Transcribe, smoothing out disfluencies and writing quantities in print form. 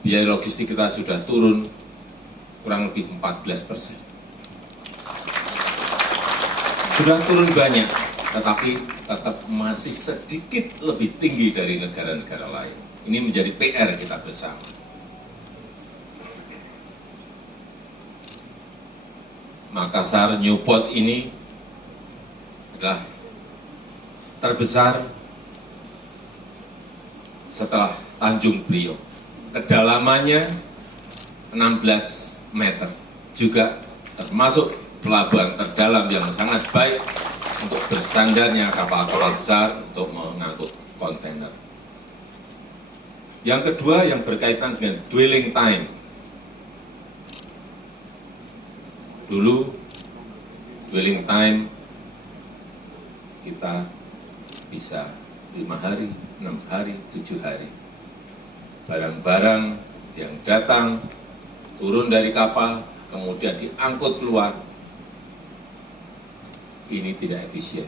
Biaya logistik kita sudah turun kurang lebih 14%. Sudah turun banyak, tetapi tetap masih sedikit lebih tinggi dari negara-negara lain. Ini menjadi PR kita bersama. Makassar Newport ini adalah terbesar setelah Tanjung Priok. Kedalamannya 16 meter, juga termasuk pelabuhan terdalam yang sangat baik untuk bersandarnya kapal-kapal besar untuk mengangkut kontainer. Yang kedua yang berkaitan dengan dwelling time. Dulu dwelling time kita bisa 5 hari, 6 hari, 7 hari. Barang-barang yang datang, turun dari kapal, kemudian diangkut keluar, ini tidak efisien.